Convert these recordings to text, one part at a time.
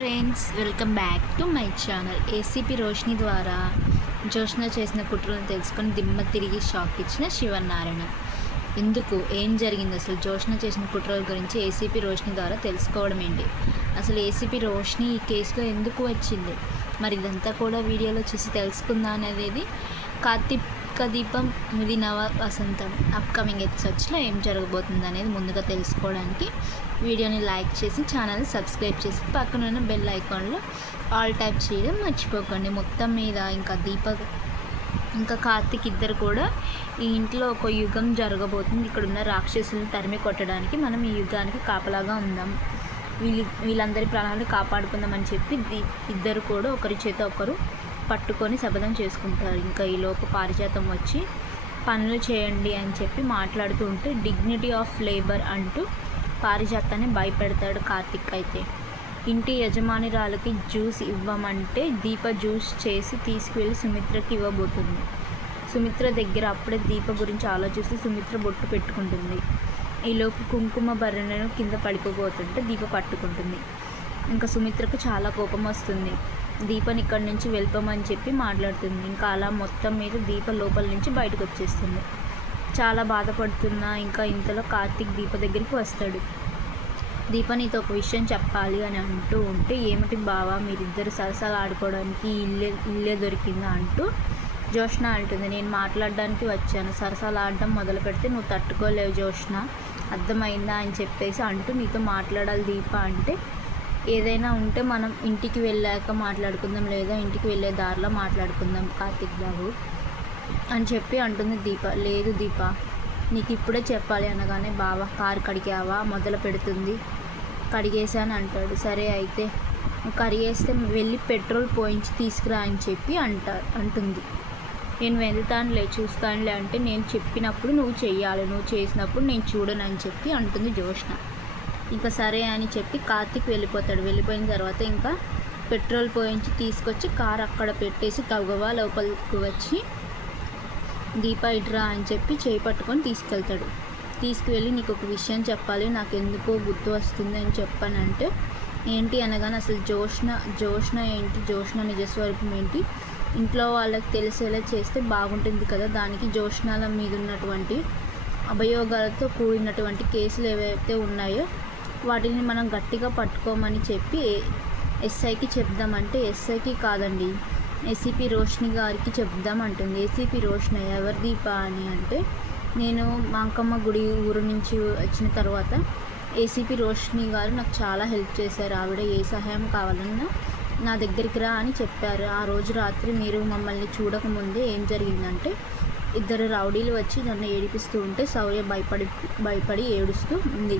Friends welcome back to my channel ACP Roshini ద్వారా జోష్న చేసిన కుట్రలను తెలుసుకొని దిమ్మ తిరిగి షాక్ ఇచ్చిన శివనారాయణ. ఎందుకు? ఏం జరిగింది? అసలు జోష్న చేసిన కుట్రల గురించి ఏసీపీ రోషిని ద్వారా తెలుసుకోవడం ఏంటి? అసలు ఏసీపీ రోషిని ఈ కేసులో ఎందుకు వచ్చింది? మరి ఇదంతా కూడా వీడియోలో చూసి తెలుసుకుందా అనేది కార్తీక దీపం ఇది నవ వసంతం అప్కమింగ్ ఎపిసోడ్స్లో ఏం జరగబోతుంది అనేది ముందుగా తెలుసుకోవడానికి వీడియోని లైక్ చేసి ఛానల్ని సబ్స్క్రైబ్ చేసి పక్కన ఉన్న బెల్ ఐకాన్లో ఆల్ టైప్ చేయడం మర్చిపోకండి. మొత్తం మీద ఇంకా దీపక్ ఇంకా కార్తిక్ ఇద్దరు కూడా ఈ ఇంట్లో ఒక యుగం జరగబోతుంది. ఇక్కడ ఉన్న రాక్షసులను తరిమి కొట్టడానికి మనం ఈ యుగానికి కాపలాగా ఉందాం. వీళ్ళు వీళ్ళందరి ప్రాణాలు కాపాడుకుందామని చెప్పి ఇద్దరు కూడా ఒకరి చేత ఒకరు పట్టుకొని శపథం చేసుకుంటారు. ఇంకా ఈలోపు పారిజాతం వచ్చి పనులు చేయండి అని చెప్పి మాట్లాడుతూ ఉంటే డిగ్నిటీ ఆఫ్ లేబర్ అంటూ పారిజాతాన్ని భయపెడతాడు కార్తిక్ అయితే. ఇంటి యజమానిరాలకి జ్యూస్ ఇవ్వమంటే దీప జ్యూస్ చేసి తీసుకువెళ్ళి సుమిత్రకి ఇవ్వబోతుంది. సుమిత్ర దగ్గర అప్పుడే దీప గురించి ఆలోచిస్తూ సుమిత్ర బొట్టు పెట్టుకుంటుంది. ఈలోపు కుంకుమ భరణను కింద పడిపోబోతుంటే దీప పట్టుకుంటుంది. ఇంకా సుమిత్రకు చాలా కోపం వస్తుంది. దీపని ఇక్కడి నుంచి వెళ్ళిపోమని చెప్పి మాట్లాడుతుంది. ఇంకా అలా మొత్తం మీద దీప లోపల నుంచి బయటకు వచ్చేస్తుంది. చాలా బాధపడుతున్న ఇంకా ఇంతలో కార్తీక్ దీప దగ్గరికి వస్తాడు. దీప నీతో ఒక విషయం చెప్పాలి అని అంటూ ఉంటే ఏమిటి బావా మీరిద్దరు సరసాలు ఆడుకోవడానికి ఇల్లే ఇల్లే దొరికిందా? అంటూ జోష్ణ అంటుంది. నేను మాట్లాడడానికి వచ్చాను. సరసాలు ఆడడం మొదలు పెడితే నువ్వు తట్టుకోలేవు జోష్ణ అర్థమైందా? అని చెప్పేసి అంటూ నీతో మాట్లాడాలి దీప అంటే ఏదైనా ఉంటే మనం ఇంటికి వెళ్ళాక మాట్లాడుకుందాం లేదా ఇంటికి వెళ్ళే దారిలో మాట్లాడుకుందాం కార్తిక్ బాబు అని చెప్పి అంటుంది దీప. లేదు దీప నీకు ఇప్పుడే చెప్పాలి అనగానే బావ కారు కడిగావా? మొదలు పెడుతుంది. కడిగేసాను అంటాడు. సరే అయితే నువ్వు కడిగేస్తే వెళ్ళి పెట్రోల్ పోయించి తీసుకురా అని చెప్పి అంటారు అంటుంది. నేను వెళ్తానులే చూస్తానులే అంటే నేను చెప్పినప్పుడు నువ్వు చెయ్యాలి. నువ్వు చేసినప్పుడు నేను చూడను అని చెప్పి అంటుంది జోష్ణ ఇంకా సరే అని చెప్పి కార్తీక్ వెళ్ళిపోతాడు. వెళ్ళిపోయిన తర్వాత ఇంకా పెట్రోల్ పోయించి తీసుకొచ్చి కార్ అక్కడ పెట్టేసి గవగవా లోపలికి వచ్చి దీప ఇట్రా అని చెప్పి చేయి పట్టుకొని తీసుకెళ్తాడు. తీసుకువెళ్ళి నీకు ఒక విషయం చెప్పాలి. నాకు ఎందుకో గుర్తు వస్తుంది అని చెప్పానంటే ఏంటి అనగానే అసలు జోష్ణ జోష్ణ ఏంటి? జోష్ణ నిజస్వరూపం ఏంటి? ఇంట్లో వాళ్ళకి తెలిసేలా చేస్తే బాగుంటుంది కదా. దానికి జోష్ణాల మీద ఉన్నటువంటి అభయోగాలతో కూడినటువంటి కేసులు ఏవైతే ఉన్నాయో వాటిని మనం గట్టిగా పట్టుకోమని చెప్పి ఎస్ఐకి చెప్దామంటే ఎస్ఐకి కాదండి ఏసీపీ రోషిని గారికి చెప్దాం అంటుంది ఏసీపీ రోషిని ఎవరి దీప అని అంటే నేను మాంకమ్మ గుడి ఊరు నుంచి వచ్చిన తర్వాత ఏసీపీ రోషిని గారు నాకు చాలా హెల్ప్ చేశారు. ఆవిడ ఏ సహాయం కావాలన్నా నా దగ్గరికి రా అని చెప్పారు. ఆ రోజు రాత్రి మీరు మమ్మల్ని చూడకముందే ఏం జరిగిందంటే ఇద్దరు రౌడీలు వచ్చి నన్ను ఏడిపిస్తూ ఉంటే సౌర్య భయపడి భయపడి ఏడుస్తూ ఉంది.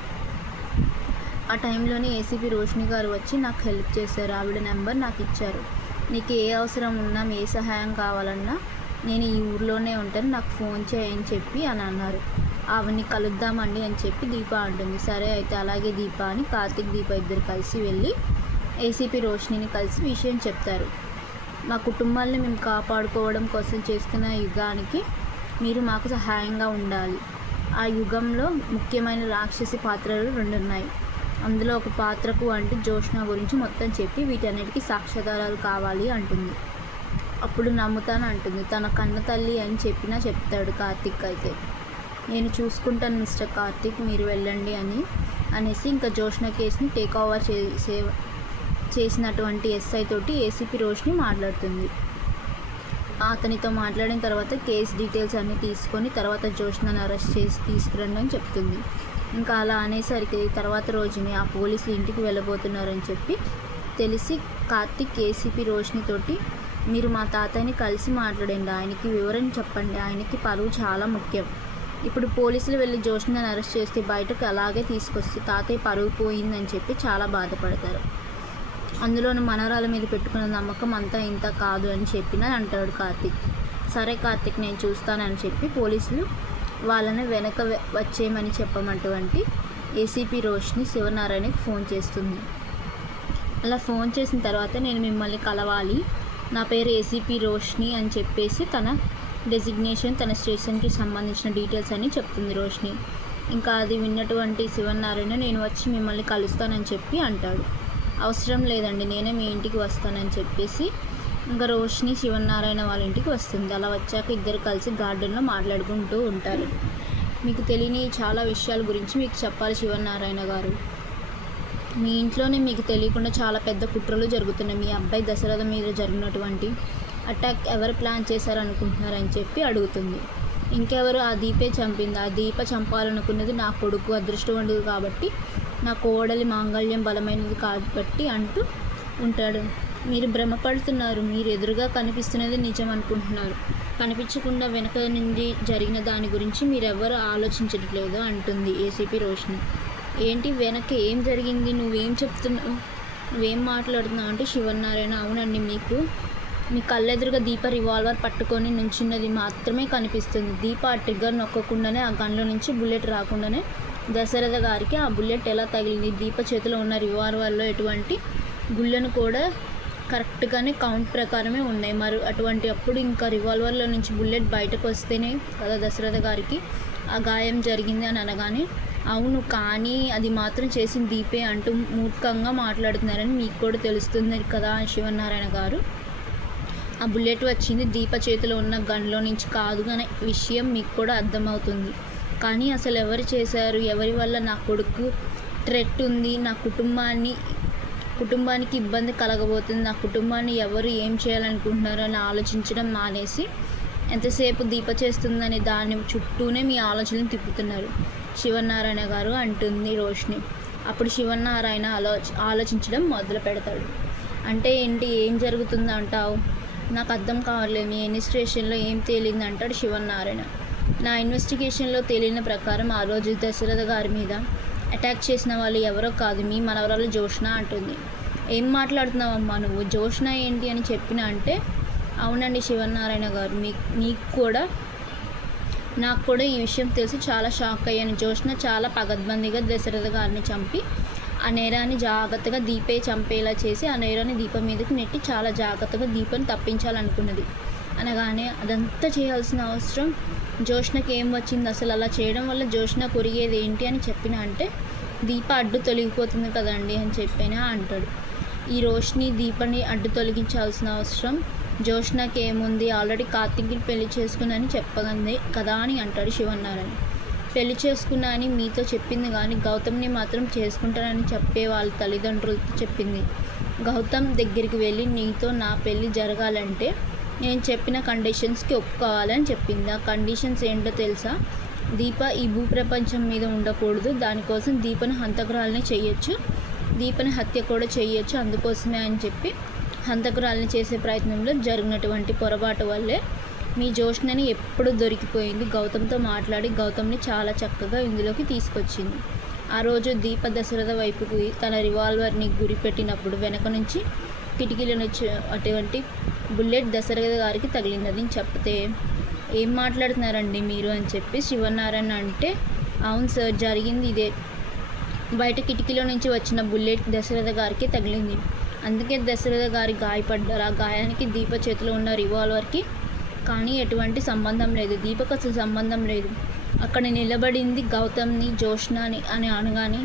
ఆ టైంలోనే ఏసీపీ రోషిని గారు వచ్చి నాకు హెల్ప్ చేశారు. ఆవిడ నెంబర్ నాకు ఇచ్చారు. నీకు ఏ అవసరం ఉన్నా ఏ సహాయం కావాలన్నా నేను ఈ ఊర్లోనే ఉంటాను. నాకు ఫోన్ చేయని చెప్పి అని అన్నారు. ఆవిడ్ని కలుద్దామండి అని చెప్పి దీప అంటుంది. సరే అయితే అలాగే దీప అని కార్తిక్ దీప ఇద్దరు కలిసి వెళ్ళి ఏసీపీ రోషిణిని కలిసి విషయం చెప్తారు. మా కుటుంబాల్ని మేము కాపాడుకోవడం కోసం చేస్తున్న యుగానికి మీరు మాకు సహాయంగా ఉండాలి. ఆ యుగంలో ముఖ్యమైన రాక్షసి పాత్రలు రెండు ఉన్నాయి అందులో ఒక పాత్రకు అంటే జోష్ణ గురించి మొత్తం చెప్పి వీటన్నిటికీ సాక్ష్యాధారాలు కావాలి అంటుంది. అప్పుడు నమ్ముతాను అంటుంది. తన కన్న తల్లి అని చెప్పినా చెప్తాడు కార్తిక్ అయితే. నేను చూసుకుంటాను మిస్టర్ కార్తిక్ మీరు వెళ్ళండి అని అనేసి ఇంకా జోష్ణ కేసుని టేక్ ఓవర్ చేసే చేసినటువంటి ఎస్ఐ తోటి ఏసీపీ రోష్ని మాట్లాడుతుంది. అతనితో మాట్లాడిన తర్వాత కేస్ డీటెయిల్స్ అన్నీ తీసుకొని తర్వాత జోష్నని అరెస్ట్ చేసి తీసుకురండి అని చెప్తుంది. ఇంకా అలా అనేసరికి తర్వాత రోజునే ఆ పోలీసులు ఇంటికి వెళ్ళబోతున్నారని చెప్పి తెలిసి కార్తిక్ ఏసీపీ రోషిని తోటి మీరు మా తాతయ్యని కలిసి మాట్లాడండి. ఆయనకి వివరణ చెప్పండి. ఆయనకి పరువు చాలా ముఖ్యం. ఇప్పుడు పోలీసులు వెళ్ళి జోష్ని అరెస్ట్ చేస్తే బయటకు అలాగే తీసుకొస్తే తాతయ్య పరువు పోయిందని చెప్పి చాలా బాధపడతారు. అందులోని మనవరాల మీద పెట్టుకున్న నమ్మకం అంతా ఇంత కాదు అని చెప్పిన అంటాడు కార్తిక్. సరే కార్తిక్ నేను చూస్తానని చెప్పి పోలీసులు వాళ్ళని వెనక వచ్చేయమని చెప్పమటువంటి ఏసీపీ రోష్ని శివనారాయణకి ఫోన్ చేస్తుంది. అలా ఫోన్ చేసిన తర్వాత నేను మిమ్మల్ని కలవాలి. నా పేరు ఏసీపీ రోష్ని అని చెప్పేసి తన డెసిగ్నేషన్ తన స్టేషన్కి సంబంధించిన డీటెయిల్స్ అని చెప్తుంది రోష్ని. ఇంకా అది విన్నటువంటి శివనారాయణ నేను వచ్చి మిమ్మల్ని కలుస్తానని చెప్పి అంటాడు. అవసరం లేదండి నేనే మీ ఇంటికి వస్తానని చెప్పేసి ఇంకా రోషిని శివనారాయణ వాళ్ళ ఇంటికి వస్తుంది. అలా వచ్చాక ఇద్దరు కలిసి గార్డెన్లో మాట్లాడుకుంటూ ఉంటారు. మీకు తెలియని చాలా విషయాల గురించి మీకు చెప్పాలి శివనారాయణ గారు. మీ ఇంట్లోనే మీకు తెలియకుండా చాలా పెద్ద కుట్రలు జరుగుతున్నాయి. మీ అబ్బాయి దశరథ మీద జరిగినటువంటి అటాక్ ఎవరు ప్లాన్ చేశారు అనుకుంటున్నారని చెప్పి అడుగుతుంది. ఇంకెవరు? ఆ దీపే చంపింది. ఆ దీప చంపాలనుకున్నది నా కొడుకు. అదృష్టవంతుడు కాబట్టి నా కోడలి మాంగళ్యం బలమైనది కాబట్టి అంటూ ఉంటాడు. మీరు భ్రమపడుతున్నారు. మీరు ఎదురుగా కనిపిస్తున్నది నిజం అనుకుంటున్నారు కనిపించకుండా వెనక నుండి జరిగిన దాని గురించి మీరెవ్వరూ ఆలోచించట్లేదు అంటుంది ఏసీపీ రోషిని. ఏంటి? వెనక ఏం జరిగింది? నువ్వేం చెప్తున్నావు? నువ్వేం మాట్లాడుతున్నావు? అంటే శివనారాయణ అవునండి మీకు. మీ కళ్ళెదురుగా దీప రివాల్వర్ పట్టుకొని నుంచున్నది మాత్రమే కనిపిస్తుంది. దీప ఆ ట్రిగ్గర్ నొక్కకుండానే ఆ గన్లో నుంచి బుల్లెట్ రాకుండానే దశరథ గారికి ఆ బుల్లెట్ ఎలా తగిలింది? దీప చేతిలో ఉన్న రివాల్వర్లో ఎటువంటి గుళ్ళను కూడా కరెక్ట్గానే కౌంట్ ప్రకారమే ఉన్నాయి. మరి అటువంటి అప్పుడు ఇంకా రివాల్వర్లో నుంచి బుల్లెట్ బయటకు వస్తేనే కదా దశరథ గారికి ఆ గాయం జరిగింది అని అనగానే అవును కానీ అది మాత్రం చేసిన దీపే అంటూ మూర్ఖంగా మాట్లాడుతున్నారని మీకు కూడా తెలుస్తుంది కదా శివనారాయణ గారు. ఆ బుల్లెట్ వచ్చింది దీప చేతిలో ఉన్న గన్లో నుంచి కాదు అనే విషయం మీకు కూడా అర్థమవుతుంది. కానీ అసలు ఎవరు చేశారు? ఎవరి వల్ల నా కొడుకు ట్రెట్ ఉంది? నా కుటుంబాన్ని కుటుంబానికి ఇబ్బంది కలగబోతుంది. నా కుటుంబాన్ని ఎవరు ఏం చేయాలనుకుంటున్నారు అని ఆలోచించడం మానేసి ఎంతసేపు దీప చేస్తుందని దాని చుట్టూనే మీ ఆలోచనలు తిప్పుతున్నారు. శివనారాయణ గారు అంటుంది రోషిని అప్పుడు శివనారాయణ ఆలో ఆలోచించడం మొదలు పెడతాడు. అంటే ఏంటి? ఏం జరుగుతుంది అంటావు? నాకు అర్థం కావట్లేదు. మీ ఇన్వెస్టిగేషన్లో ఏం తేలింది అంటాడు శివనారాయణ. నా ఇన్వెస్టిగేషన్లో తేలిన ప్రకారం ఆ రోజు దశరథ గారి మీద అటాక్ చేసిన వాళ్ళు ఎవరో కాదు మీ మనవరాలు జోష్న అంటుంది. ఏం మాట్లాడుతున్నావమ్మా నువ్వు? జోష్న ఏంటి అని చెప్పిన అంటే అవునండి శివనారాయణ గారు మీ నీకు కూడా నాకు కూడా ఈ విషయం తెలిసి చాలా షాక్ అయ్యాను. జోష్న చాలా పగడ్బందీగా దశరథ గారిని చంపి ఆ నేరాన్ని జాగ్రత్తగా దీపే చంపేలా చేసి ఆ నేరాన్ని దీపం మీదకి నెట్టి చాలా జాగ్రత్తగా దీపం తప్పించాలనుకున్నది. అనగానే అదంతా చేయాల్సిన అవసరం జోష్నకి ఏం వచ్చింది? అసలు అలా చేయడం వల్ల జోష్న కొరిగేది ఏంటి అని చెప్పిన అంటే దీప అడ్డు తొలగిపోతుంది కదండి అని చెప్పినా అంటాడు. ఈ రోష్ని దీపని అడ్డు తొలగించాల్సిన అవసరం జోష్నకి ఏముంది? ఆల్రెడీ కార్తీక్ని పెళ్ళి చేసుకున్నాని చెప్పగంది కదా అని అంటాడు శివనారాయణ పెళ్ళి చేసుకున్నా అని మీతో చెప్పింది కానీ గౌతమ్ని మాత్రం చేసుకుంటానని చెప్పే వాళ్ళ తల్లిదండ్రులతో చెప్పింది. గౌతమ్ దగ్గరికి వెళ్ళి నీతో నా పెళ్ళి జరగాలంటే నేను చెప్పిన కండిషన్స్కి ఒప్పుకోవాలని చెప్పింది. ఆ కండిషన్స్ ఏంటో తెలుసా? దీప ఈ భూప్రపంచం మీద ఉండకూడదు. దానికోసం దీపను హంతకురాలని చేయొచ్చు. దీపని హత్య కూడా చేయొచ్చు. అందుకోసమే అని చెప్పి హంతకురాలని చేసే ప్రయత్నంలో జరిగినటువంటి పొరపాటు వల్లే మీ జోష్నని ఎప్పుడు దొరికిపోయింది. గౌతమ్తో మాట్లాడి గౌతమ్ని చాలా చక్కగా ఇందులోకి తీసుకొచ్చింది. ఆ రోజు దీప దశరథ వైపుకి తన రివాల్వర్ని గురిపెట్టినప్పుడు వెనక నుంచి కిటికీలో నుంచి అటువంటి బుల్లెట్ దశరథ గారికి తగిలిందని చెప్తే ఏం మాట్లాడుతున్నారండి మీరు? అని చెప్పి శివనారాయణ అంటే అవును సార్ జరిగింది ఇదే. బయట కిటికీలో నుంచి వచ్చిన బుల్లెట్ దశరథ గారికి తగిలింది. అందుకే దశరథ గారి గాయపడ్డారు. ఆ గాయానికి దీప చేతిలో ఉన్న రివాల్వర్కి కానీ ఎటువంటి సంబంధం లేదు. దీపకు అసలు సంబంధం లేదు. అక్కడ నిలబడింది గౌతమ్ని జోష్నాని అని అనగానే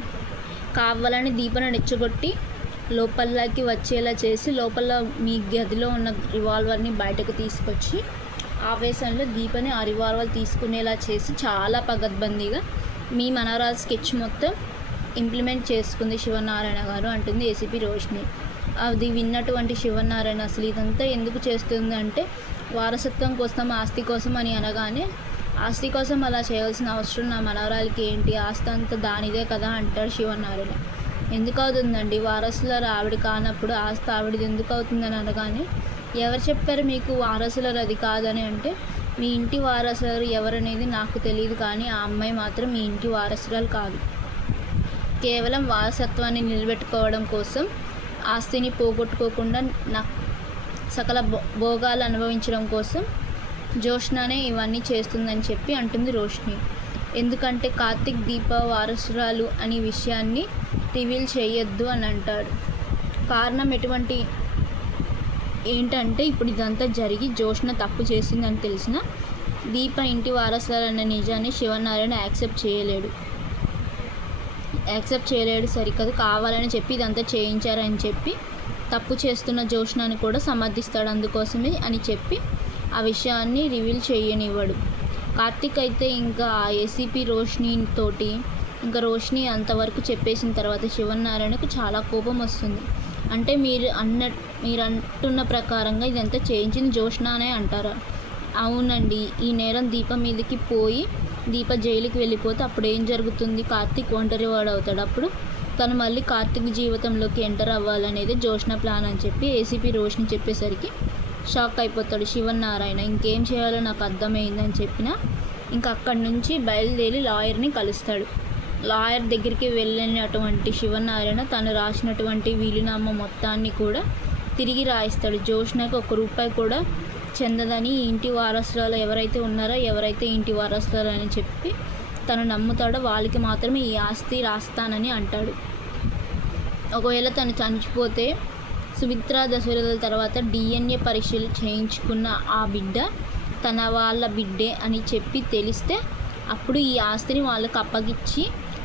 కావాలని దీపను రెచ్చగొట్టి లోపలకి వచ్చేలా చేసి లోపల మీ గదిలో ఉన్న రివాల్వర్ని బయటకు తీసుకొచ్చి ఆవేశంలో దీపని ఆ రివాల్వర్ తీసుకునేలా చేసి చాలా పగద్బందీగా మీ మనవరాలు స్కెచ్ మొత్తం ఇంప్లిమెంట్ చేసుకుంది శివనారాయణ గారు అంటుంది ఏసీపీ రోషిని అది విన్నటువంటి శివనారాయణ అసలు ఇదంతా ఎందుకు చేస్తుంది అంటే వారసత్వం కోసం ఆస్తి కోసం అని అనగానే ఆస్తి కోసం అలా చేయాల్సిన అవసరం నా మనవరాలకి ఏంటి? ఆస్తి అంతా దానిదే కదా అంటాడు శివనారాయణ. ఎందుకు అవుతుందండి వారసులారు ఆవిడ కానప్పుడు ఆస్తి ఆవిడది ఎందుకు అవుతుందని అనగానే ఎవరు చెప్పారు మీకు వారసులరు అది కాదని అంటే మీ ఇంటి వారసులరు ఎవరనేది నాకు తెలియదు కానీ ఆ అమ్మాయి మాత్రం మీ ఇంటి వారసురాలు కాదు. కేవలం వారసత్వాన్ని నిలబెట్టుకోవడం కోసం ఆస్తిని పోగొట్టుకోకుండా నా సకల భో భోగాలు అనుభవించడం కోసం జోష్నానే ఇవన్నీ చేస్తుందని చెప్పి అంటుంది రోషిణి ఎందుకంటే కార్తిక్ దీప వారసురాలు అనే విషయాన్ని రివీల్ చేయొద్దు అని అంటాడు. కారణం ఎటువంటి? ఏంటంటే ఇప్పుడు ఇదంతా జరిగి జోష్న తప్పు చేసిందని తెలిసిన దీప ఇంటి వారసురాలన్న నిజాన్ని శివనారాయణ యాక్సెప్ట్ చేయలేడు. యాక్సెప్ట్ చేయలేడు సరికాదు కావాలని చెప్పి ఇదంతా చేయించారని చెప్పి తప్పు చేస్తున్న జోష్నాని కూడా సమర్థిస్తాడు అందుకోసమే అని చెప్పి ఆ విషయాన్ని రివీల్ చేయనివ్వడు. కార్తిక్ అయితే ఇంకా ఏసీపీ రోష్ని తోటి ఇంకా రోషిని అంతవరకు చెప్పేసిన తర్వాత శివనారాయణకు చాలా కోపం వస్తుంది. అంటే మీరు అన్న మీరు అంటున్న ప్రకారంగా ఇదంతా చేయించింది జోష్ణ అనే అంటారా? అవునండి. ఈ నేరం దీప మీదకి పోయి దీప జైలుకి వెళ్ళిపోతే అప్పుడు ఏం జరుగుతుంది? కార్తీక్ ఒంటరి వాడు అవుతాడు. అప్పుడు తను మళ్ళీ కార్తీక్ జీవితంలోకి ఎంటర్ అవ్వాలనేది జోష్న ప్లాన్ అని చెప్పి ఏసీపీ రోష్ని చెప్పేసరికి షాక్ అయిపోతాడు శివనారాయణ ఇంకేం చేయాలో నాకు అర్థమైందని చెప్పిన ఇంకా అక్కడి నుంచి బయలుదేరి లాయర్ని కలుస్తాడు. లాయర్ దగ్గరికి వెళ్ళినటువంటి శివనారాయణ తను రాసినటువంటి వీలునామా మొత్తాన్ని కూడా తిరిగి రాయిస్తాడు. జోష్నకు ఒక రూపాయి కూడా చెందదని ఇంటి వారసురాలు ఎవరైతే ఉన్నారో ఎవరైతే ఇంటి వారసురాలు అని చెప్పి తను నమ్ముతాడో వాళ్ళకి మాత్రమే ఈ ఆస్తి రాస్తానని అంటాడు. ఒకవేళ తను చనిపోతే సుమిత్రా దశరథుల తర్వాత డిఎన్ఏ పరీక్షలు చేయించుకున్న ఆ బిడ్డ తన వాళ్ళ బిడ్డే అని చెప్పి తెలిస్తే అప్పుడు ఈ ఆస్తిని వాళ్ళకి అప్పగిచ్చి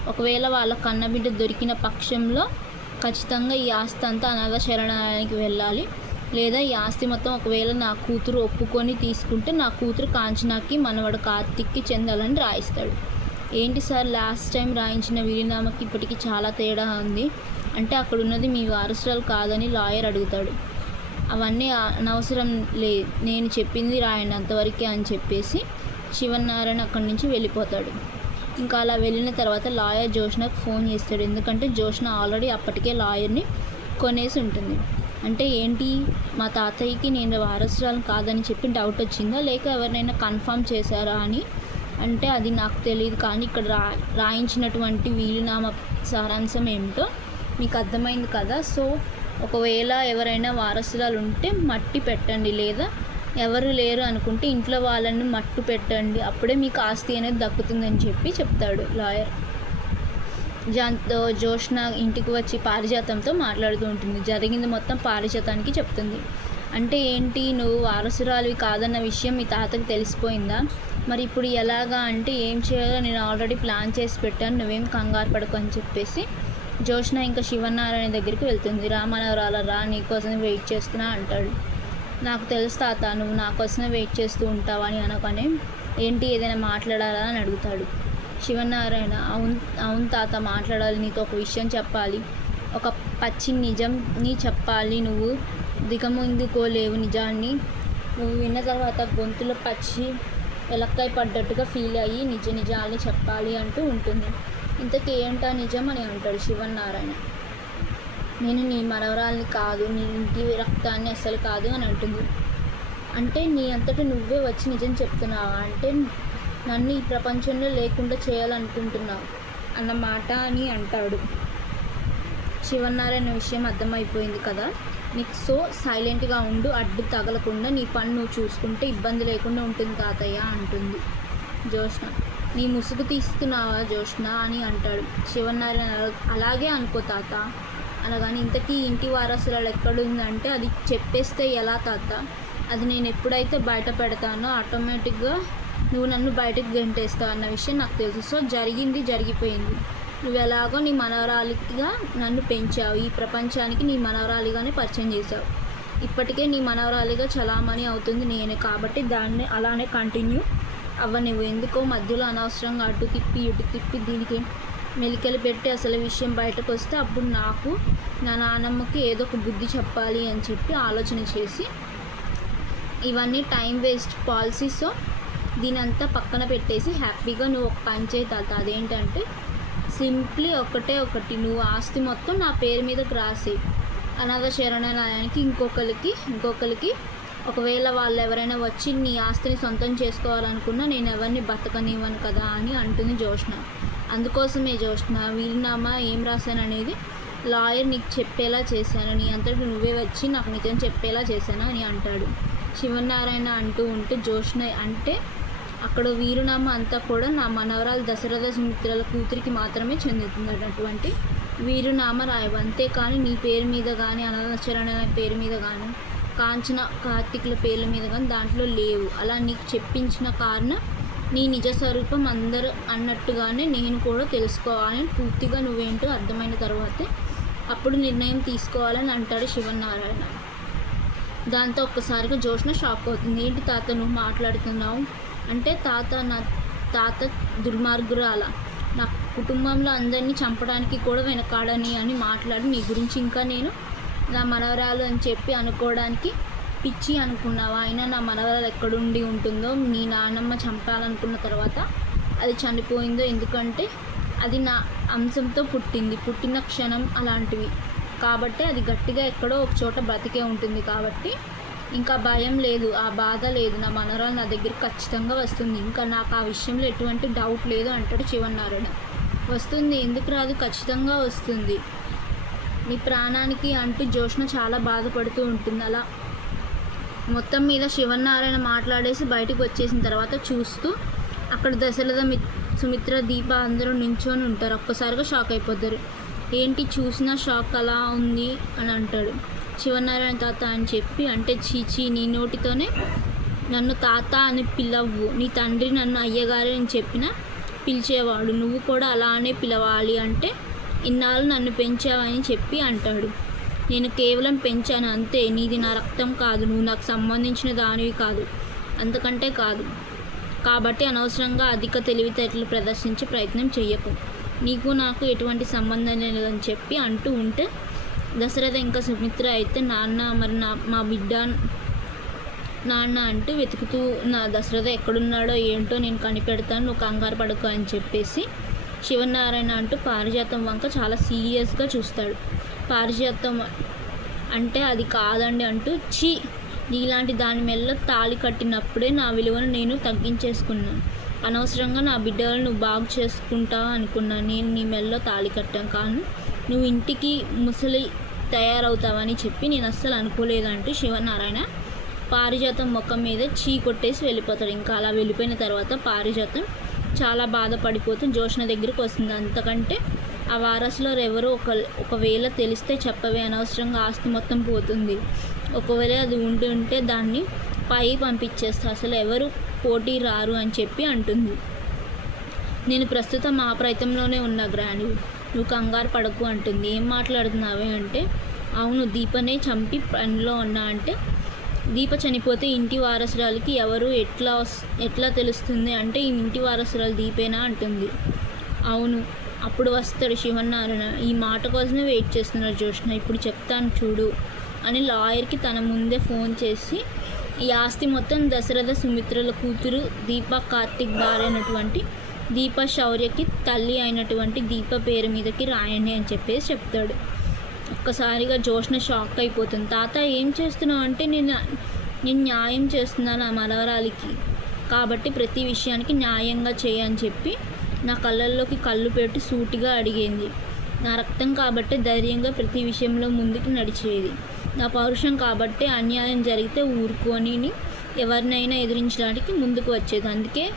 ఒకవేళ వాళ్ళ కన్నబిడ్డ దొరికిన పక్షంలో ఖచ్చితంగా ఈ ఆస్తి అంతా అనాథ శరణాలయానికి వెళ్ళాలి. లేదా ఈ ఆస్తి మొత్తం ఒకవేళ నా కూతురు ఒప్పుకొని తీసుకుంటే నా కూతురు కాంచనాకి మనవడు కార్తిక్కి చెందాలని రాయిస్తాడు. ఏంటి సార్ లాస్ట్ టైం రాయించిన వీరినామకి ఇప్పటికి చాలా తేడా ఉంది. అంటే అక్కడ ఉన్నది మీ వారసురాలు కాదని లాయర్ అడుగుతాడు. అవన్నీ అనవసరం లే నేను చెప్పింది రాయండి అంతవరకే అని చెప్పేసి శివనారాయణ అక్కడి నుంచి వెళ్ళిపోతాడు. ఇంకా అలా వెళ్ళిన తర్వాత లాయర్ జోష్నకు ఫోన్ చేస్తాడు. ఎందుకంటే జోష్న ఆల్రెడీ అప్పటికే లాయర్ని కొనేసి ఉంటుంది. అంటే ఏంటి? మా తాతయ్యకి నేను వారసురాలు కాదని చెప్పి డౌట్ వచ్చిందా? లేక ఎవరినైనా కన్ఫర్మ్ చేశారా అని? అంటే అది నాకు తెలియదు కానీ ఇక్కడ రా రాయించినటువంటి వీలునామా సారాంశం ఏమిటో మీకు అర్థమైంది కదా? సో ఒకవేళ ఎవరైనా వారసురాలు ఉంటే మట్టి పెట్టండి. లేదా ఎవరు లేరు అనుకుంటే ఇంట్లో వాళ్ళని మట్టు పెట్టండి. అప్పుడే మీకు ఆస్తి అనేది దక్కుతుందని చెప్పి చెప్తాడు లాయర్. దాంతో జోష్న ఇంటికి వచ్చి పారిజాతంతో మాట్లాడుతూ ఉంటుంది. జరిగింది మొత్తం పారిజాతానికి చెప్తుంది. అంటే ఏంటి? నువ్వు వారసురాలివి కాదన్న విషయం మీ తాతకు తెలిసిపోయిందా? మరి ఇప్పుడు ఎలాగా అంటే ఏం చేయాలో నేను ఆల్రెడీ ప్లాన్ చేసి పెట్టాను. నువ్వేం కంగారు పడకు అని చెప్పేసి జోష్న ఇంకా శివనారాయణ దగ్గరికి వెళ్తుంది. రామనవరాల రా నీకోసం వెయిట్ చేస్తున్నా అంటాడు. నాకు తెలుసు తాత నువ్వు నా కోసమే వెయిట్ చేస్తూ ఉంటావని అనగానే ఏంటి ఏదైనా మాట్లాడాలా? అని అడుగుతాడు. శివనారాయణ అవును అవును తాత మాట్లాడాలి నీతో ఒక విషయం చెప్పాలి. ఒక పచ్చి నిజంని చెప్పాలి. నువ్వు దిగముందుకోలేవు నిజాన్ని. నువ్వు విన్న తర్వాత గొంతులో పచ్చి ఎలక్కాయ పడ్డట్టుగా ఫీల్ అయ్యి నిజ నిజాన్ని చెప్పాలి అంటూ ఉంటుంది. ఇంతకీ ఏంటా నిజం అని అంటాడు శివనారాయణ. నేను నీ మనవరాల్ని కాదు నీ ఇంటి రక్తాన్ని అస్సలు కాదు అని అంటుంది. అంటే నీ అంతటా నువ్వే వచ్చి నిజం చెప్తున్నావా? అంటే నన్ను ఈ ప్రపంచంలో లేకుండా చేయాలనుకుంటున్నావు అన్న మాట అని అంటాడు. శివనారాయణ విషయం అర్థమైపోయింది కదా? నీకు సో సైలెంట్గా ఉండు అడ్డు తగలకుండా నీ పని నువ్వు చూసుకుంటే ఇబ్బంది లేకుండా ఉంటుంది తాతయ్య అంటుంది జోష్న నీ ముసుగు తీస్తున్నావా జోష్న అని అంటాడు. శివనారాయణ అలాగే అనుకో తాత. అనగాని ఇంతకీ ఇంటి వారసురాలు ఎక్కడుందంటే అది చెప్పేస్తే ఎలా తాత? అది నేను ఎప్పుడైతే బయట పెడతానో ఆటోమేటిక్గా నువ్వు నన్ను బయటకు గెంటేస్తావు అన్న విషయం నాకు తెలుసు. సో జరిగింది జరిగిపోయింది. నువ్వు ఎలాగో నీ మనవరాలిగా నన్ను పెంచావు. ఈ ప్రపంచానికి నీ మనవరాలిగానే పరిచయం చేశావు. ఇప్పటికే నీ మనవరాలిగా చలామణి అవుతుంది నేనే కాబట్టి దాన్ని అలానే కంటిన్యూ అవ్వనివ్వు. ఎందుకో మధ్యలో అనవసరంగా అటు తిప్పి ఇటు తిప్పి దీనికి మెలికలు పెట్టి అసలు విషయం బయటకు వస్తే అప్పుడు నాకు నా నానమ్మకి ఏదో ఒక బుద్ధి చెప్పాలి అని చెప్పి ఆలోచన చేసి ఇవన్నీ టైం వేస్ట్ పాలసీ సో దీనంతా పక్కన పెట్టేసి హ్యాపీగా నువ్వు ఒక పని చేయి అదేంటంటే సింప్లీ ఒకటే ఒకటి. నువ్వు ఆస్తి మొత్తం నా పేరు మీదకి రాసేయి. అనాథ శరణాలయానికి ఇంకొకరికి ఇంకొకరికి ఒకవేళ వాళ్ళు ఎవరైనా వచ్చి నీ ఆస్తిని సొంతం చేసుకోవాలనుకున్నా నేను ఎవరిని బతకనివ్వను కదా అని అంటుంది జోష్న. అందుకోసమే జోష్న వీలునామా ఏం రాశాను అనేది లాయర్ నీకు చెప్పేలా చేశాను. నీ అంతటి నువ్వే వచ్చి నాకు నిజం చెప్పేలా చేశాను అని అంటాడు. శివనారాయణ అంటూ ఉంటే జోష్న అంటే అక్కడ వీరునామ అంతా కూడా నా మనవరాలు దశరథ సుమిత్రల కూతురికి మాత్రమే చెందుతున్నటువంటి వీరునామా రాయవు. అంతేకాని నీ పేరు మీద కానీ అనాథచరణ పేరు మీద కానీ కాంచన కార్తీకుల పేర్ల మీద కానీ దాంట్లో లేవు. అలా నీకు చెప్పించిన కారణం నీ నిజ స్వరూపం అందరూ అన్నట్టుగానే నేను కూడా తెలుసుకోవాలని పూర్తిగా నువ్వేంటో అర్థమైన తర్వాతే అప్పుడు నిర్ణయం తీసుకోవాలని అంటాడు శివనారాయణ. దాంతో ఒక్కసారిగా జోష్న షాక్ అవుతుంది. ఏంటి తాత నువ్వు మాట్లాడుతున్నావు? అంటే తాత నా తాత దుర్మార్గురాల. నా కుటుంబంలో అందరినీ చంపడానికి కూడా వెనకాడని అని మాట్లాడి నీ గురించి ఇంకా నేను నా మనవరాలు అని చెప్పి అనుకోవడానికి పిచ్చి అనుకున్నావా? అయినా నా మనవరాలు ఎక్కడుండి ఉంటుందో నీ నాన్నమ్మ చంపాలనుకున్న తర్వాత అది చనిపోయిందో ఎందుకంటే అది నా అంశంతో పుట్టింది. పుట్టిన క్షణం అలాంటివి. కాబట్టి అది గట్టిగా ఎక్కడో ఒక చోట బ్రతికే ఉంటుంది కాబట్టి ఇంకా భయం లేదు ఆ బాధ లేదు. నా మనవరాలు నా దగ్గర ఖచ్చితంగా వస్తుంది. ఇంకా నాకు ఆ విషయంలో ఎటువంటి డౌట్ లేదు అంటాడు శివన్నారాయణ వస్తుంది ఎందుకు రాదు? ఖచ్చితంగా వస్తుంది. నీ ప్రాణానికి అంటూ జోష్న చాలా బాధపడుతూ ఉంటుంది. అలా మొత్తం మీద శివనారాయణ మాట్లాడేసి బయటకు వచ్చేసిన తర్వాత చూస్తూ అక్కడ దశరథ మి సుమిత్ర దీప అందరూ నించొని ఉంటారు. ఒక్కసారిగా షాక్ అయిపోతారు. ఏంటి చూసినా షాక్ అలా ఉంది? అని అంటాడు. శివనారాయణ తాత అని చెప్పి అంటే చీచి నీ నోటితోనే నన్ను తాత అని పిలవ్వు. నీ తండ్రి నన్ను అయ్యగారు అని చెప్పిన పిలిచేవాడు. నువ్వు కూడా అలానే పిలవాలి అంటే ఇన్నాళ్ళు నన్ను పెంచావని చెప్పి అంటాడు. నేను కేవలం పెంచాను అంతే. నీది నా రక్తం కాదు. నువ్వు నాకు సంబంధించిన దానివి కాదు. అంతకంటే కాదు. కాబట్టి అనవసరంగా అధిక తెలివితేటలు ప్రదర్శించే ప్రయత్నం చెయ్యకు. నీకు నాకు ఎటువంటి సంబంధం లేదని చెప్పి అంటూ ఉంటే దశరథ ఇంకా సుమిత్ర అయితే నాన్న మరి నా మా బిడ్డ నాన్న అంటూ వెతుకుతూ నా దశరథ ఎక్కడున్నాడో ఏంటో నేను కనిపెడతాను. నువ్వు కంగారు పడకు అని చెప్పేసి శివనారాయణ అంటూ పారిజాతం వంక చాలా సీరియస్గా చూస్తాడు. పారిజాతం అంటే అది కాదండి అంటూ చీ నీలాంటి దాని మెల్ల తాళి కట్టినప్పుడే నా విలువను నేను తగ్గించేసుకున్నాను. అనవసరంగా నా బిడ్డలను నువ్వు బాగు చేసుకుంటావు అనుకున్నాను నేను నీ మెల్లో తాళి కట్టాను. కానీ నువ్వు ఇంటికి ముసలి తయారవుతావని చెప్పి నేను అస్సలు అనుకోలేదంటూ శివనారాయణ పారిజాతం ముఖం మీద చీ కొట్టేసి వెళ్ళిపోతాడు. ఇంకా అలా వెళ్ళిపోయిన తర్వాత పారిజాతం చాలా బాధపడిపోతూ జోష్న దగ్గరికి వస్తుంది. అంతకంటే ఆ వారసులో ఎవరో ఒక ఒకవేళ తెలిస్తే చెప్పవే. అనవసరంగా ఆస్తి మొత్తం పోతుంది. ఒకవేళ అది ఉండి ఉంటే దాన్ని పై పంపించేస్తా. అసలు ఎవరు పోటీ రారు అని చెప్పి అంటుంది. నేను ప్రస్తుతం ఆ ప్రయత్నంలోనే ఉన్నా గ్రాండ్ నువ్వు కంగారు పడకు అంటుంది. ఏం మాట్లాడుతున్నావే అంటే అవును దీపనే చంపి పనిలో ఉన్నా అంటే దీప చనిపోతే ఇంటి వారసురాలకి ఎవరు ఎట్లా వస్- ఎట్లా తెలుస్తుంది అంటే ఈ ఇంటి వారసురాలు దీపేనా అంటుంది. అవును అప్పుడు వస్తాడు శివనారాయణ. ఈ మాట కోసమే వెయిట్ చేస్తున్నారు జోష్ణ ఇప్పుడు చెప్తాను చూడు అని లాయర్కి తన ముందే ఫోన్ చేసి ఈ ఆస్తి మొత్తం దశరథ సుమిత్రల కూతురు దీప కార్తిక్ భార్య అయినటువంటి దీప శౌర్యకి తల్లి అయినటువంటి దీప పేరు మీదకి రాయండి అని చెప్పేసి చెప్తాడు. ఒక్కసారిగా జోష్ణ షాక్ అయిపోతుంది. తాత ఏం చేస్తున్నావు? అంటే నేను నేను న్యాయం చేస్తున్నాను ఆ మనవరాలికి కాబట్టి ప్రతి విషయానికి న్యాయంగా చేయని చెప్పి నా కళ్ళల్లోకి కళ్ళు పెట్టి సూటిగా అడిగింది. నా రక్తం కాబట్టి ధైర్యంగా ప్రతి విషయంలో ముందుకు నడిచేది. నా పౌరుషం కాబట్టి అన్యాయం జరిగితే ఊరుకొని ఎవరినైనా ఎదిరించడానికి ముందుకు వచ్చేది. అందుకే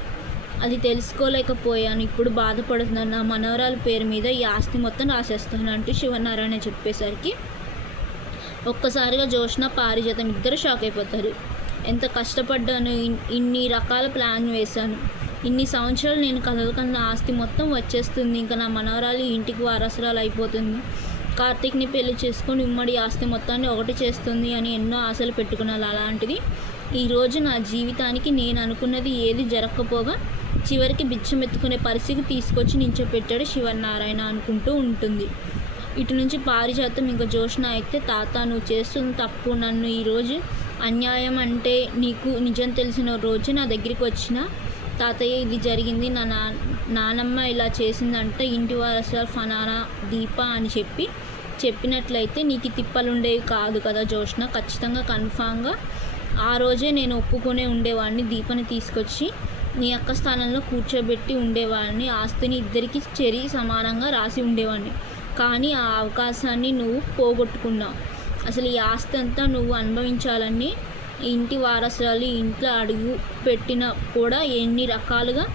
అది తెలుసుకోలేకపోయాను. ఇప్పుడు బాధపడుతున్నాను నా మనవరాల పేరు మీద ఈ ఆస్తి మొత్తం రాసేస్తాను అంటూ శివనారాయణ చెప్పేసరికి ఒక్కసారిగా జోష్న పారిజాతం ఇద్దరు షాక్ అయిపోతారు. ఎంత కష్టపడ్డాను ఇన్ని రకాల ప్లాన్ వేశాను. ఇన్ని సంవత్సరాలు నేను కలగకన్న ఆస్తి మొత్తం వచ్చేస్తుంది. ఇంకా నా మనవరాలు ఇంటికి వారసురాలు అయిపోతుంది. కార్తీక్ని పెళ్ళి చేసుకొని ఉమ్మడి ఆస్తి మొత్తాన్ని ఒకటి చేస్తుంది అని ఎన్నో ఆశలు పెట్టుకున్నాను. అలాంటిది ఈరోజు నా జీవితానికి నేను అనుకున్నది ఏది జరగకపోగా చివరికి బిచ్చం ఎత్తుకునే పరిస్థితి తీసుకొచ్చి నించోపెట్టాడు శివనారాయణ అనుకుంటూ ఉంటుంది. ఇటు నుంచి పారిజాతం ఇంకా జోష్న అయితే తాత నువ్వు చేస్తున్న తప్పు నన్ను ఈరోజు అన్యాయం అంటే నీకు నిజం తెలిసిన రోజు నా దగ్గరికి వచ్చిన తాతయ్య ఇది జరిగింది నా నా నానమ్మ ఇలా చేసిందంటే ఇంటి వారసులు ఫనానా దీప అని చెప్పి చెప్పినట్లయితే నీకు తిప్పలుండేవి తిప్పలు ఉండేవి కాదు కదా జోష్న. ఖచ్చితంగా కన్ఫామ్గా ఆ రోజే నేను ఒప్పుకునే ఉండేవాడిని దీపని తీసుకొచ్చి నీ అక్క స్థానంలో కూర్చోబెట్టి ఉండేవాడిని. ఆస్తిని ఇద్దరికి చెరి సమానంగా రాసి ఉండేవాడిని. కానీ ఆ అవకాశాన్ని నువ్వు పోగొట్టుకున్నావు. అసలు ఈ ఆస్తి అంతా నువ్వు అనుభవించాలని ఇంటి వారసురాలు ఇంట్లో అడుగు పెట్టిన కూడా ఎన్ని రకాలుగా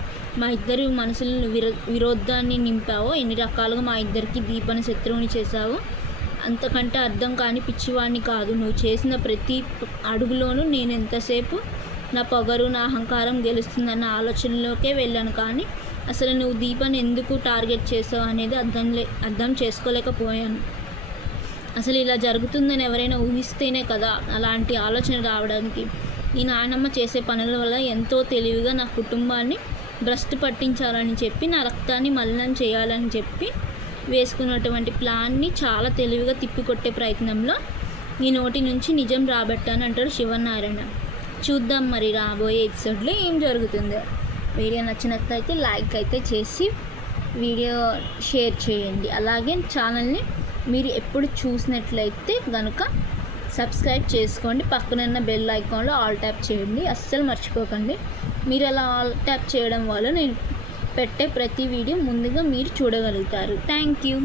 మా ఇద్దరి మనసులను విరో విరోధాన్ని నింపావో ఎన్ని రకాలుగా మా ఇద్దరికి దీపని శత్రువుని చేశావో అంతకంటే అర్థం కాని పిచ్చివాడిని కాదు. నువ్వు చేసిన ప్రతి అడుగులోనూ నేను ఎంతసేపు నా పొగరు నా అహంకారం గెలుస్తుందన్న ఆలోచనలోకే వెళ్ళాను. కానీ అసలు నువ్వు దీపాన్ని ఎందుకు టార్గెట్ చేసావు అనేది అర్థం లే అర్థం చేసుకోలేకపోయాను. అసలు ఇలా జరుగుతుందని ఎవరైనా ఊహిస్తేనే కదా అలాంటి ఆలోచన రావడానికి. ఈ నాయనమ్మ చేసే పనుల వల్ల ఎంతో తెలివిగా నా కుటుంబాన్ని భ్రష్టు పట్టించాలని చెప్పి నా రక్తాన్ని మలినం చేయాలని చెప్పి వేసుకున్నటువంటి ప్లాన్ని చాలా తెలివిగా తిప్పికొట్టే ప్రయత్నంలో ఈ నోటి నుంచి నిజం రాబట్టాను అంటాడు శివనారాయణ. చూద్దాం మరి రాబోయే ఎపిసోడ్లో ఏం జరుగుతుందో. వీడియో నచ్చినట్లయితే లైక్ అయితే చేసి వీడియో షేర్ చేయండి. అలాగే ఛానల్ని మీరు ఎప్పుడు చూసినట్లయితే కనుక సబ్స్క్రైబ్ చేసుకోండి. పక్కనున్న బెల్ ఐకాన్లో ఆల్ ట్యాప్ చేయండి. అస్సలు మర్చిపోకండి. మీరు అలా ఆల్ ట్యాప్ చేయడం వల్ల నేను పెట్టే ప్రతి వీడియో ముందుగా మీరు చూడగలుగుతారు. Thank you